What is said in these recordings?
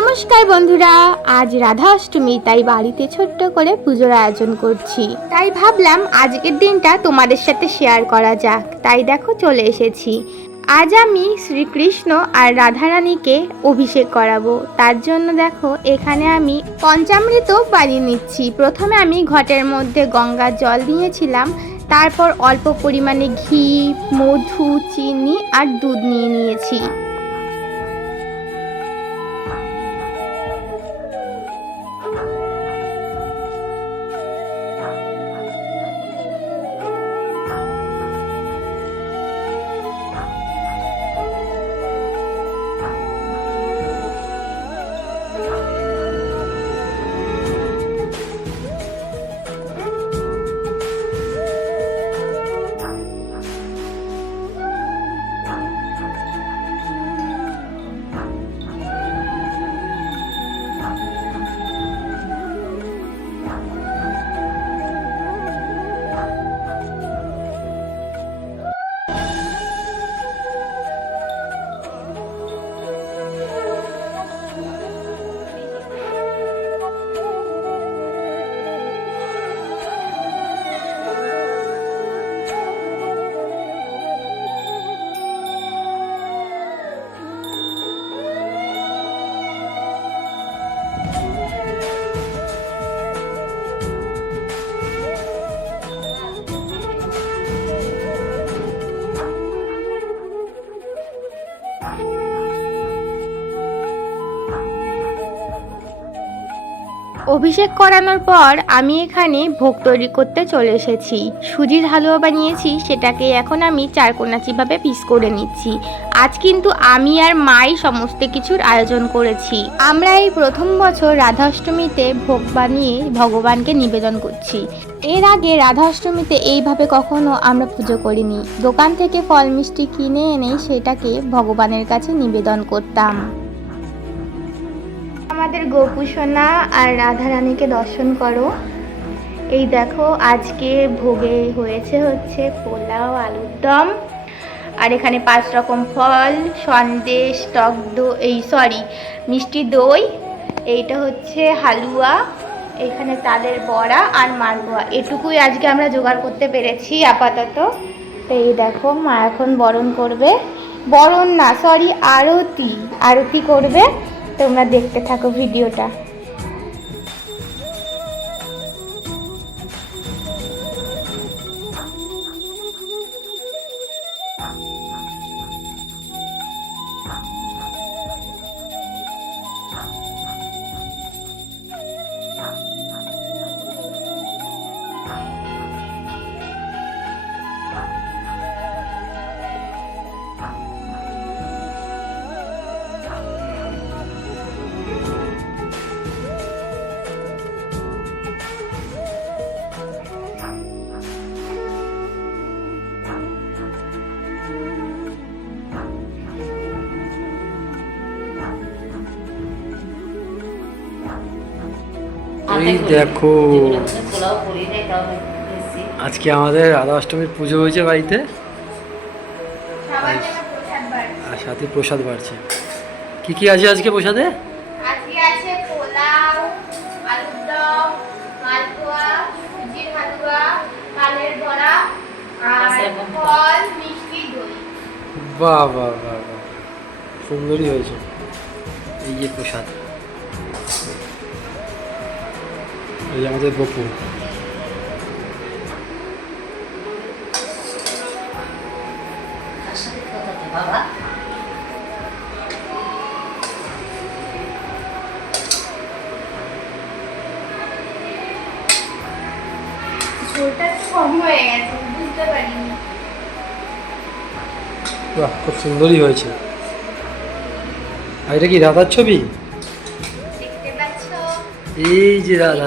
নমস্কার বন্ধুরা, আজ রাধা অষ্টমী, তাই বাড়িতে ছোট্ট করে পুজোর আয়োজন করছি। তাই ভাবলাম আজকের দিনটা তোমাদের সাথে শেয়ার করা যাক। তাই দেখো, চলে এসেছি। আজ আমি শ্রীকৃষ্ণ আর রাধারানীকে অভিষেক করাবো। তার জন্য দেখো, এখানে আমি পঞ্চামৃত বানিয়ে নিচ্ছি। প্রথমে আমি ঘটের মধ্যে গঙ্গার জল নিয়েছিলাম। তারপর অল্প পরিমাণে ঘি, মধু, চিনি আর দুধ নিয়ে নিয়েছি। অভিষেক করানোর পর আমি এখানে ভোগ তৈরি করতে চলে এসেছি। সুজির হালুয়া বানিয়েছি, সেটাকে এখন আমি চারকোনাচিভাবে পিস করে নিচ্ছি। আজ কিন্তু আমি আর মাই সমস্ত কিছুর আয়োজন করেছি। আমরা এই প্রথম বছর রাধা অষ্টমীতে ভোগ বানিয়ে ভগবানকে নিবেদন করছি। এর আগে রাধা অষ্টমীতে এইভাবে কখনো আমরা পুজো করিনি। দোকান থেকে ফল মিষ্টি কিনে এনে সেটাকে ভগবানের কাছে নিবেদন করতাম। আমাদের গোপুসোনা আর রাধারানীকে দর্শন করো। এই দেখো, আজকে ভোগে হয়েছে হচ্ছে পোলাও, আলুর দম, আর এখানে পাঁচ রকম ফল, সন্দেশ, টক দই, এই সরি মিষ্টি দই, এইটা হচ্ছে হালুয়া, এখানে তালের বড়া আর মালপোয়া। এটুকুই আজকে আমরা জোগাড় করতে পেরেছি আপাতত। তো এই দেখো, মা এখন বরণ করবে। বরণ না সরি আরতি। আরতি করবে। তোমরা দেখতে থাকো ভিডিওটা। এই দেখো। আজকে আমাদের রাধা অষ্টমীর পুজো হয়েছে বাড়িতে। আর সাথে প্রসাদ বাড়ছে। কি কি আছে আজকে প্রসাদে? আজকে আছে পোলাও আলুর দম মালপোয়া সুজির হালুয়া তালের বড়া আর পাঁচ রকম ফল। ফল মিষ্টি দই। বাহ বাহ বাহ বাহ। সুন্দরই হয়েছে। এই যে প্রসাদ। গেছে বুঝতে পারিনি। বাহ খুব সুন্দরই হয়েছে। আর এটা কি রাধার ছবি? এই যে রাধা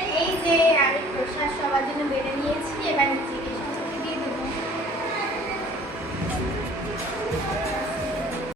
এই যে আমি প্রসাদ সবার জন্য বেড়ে নিয়েছি এবার নিজেকে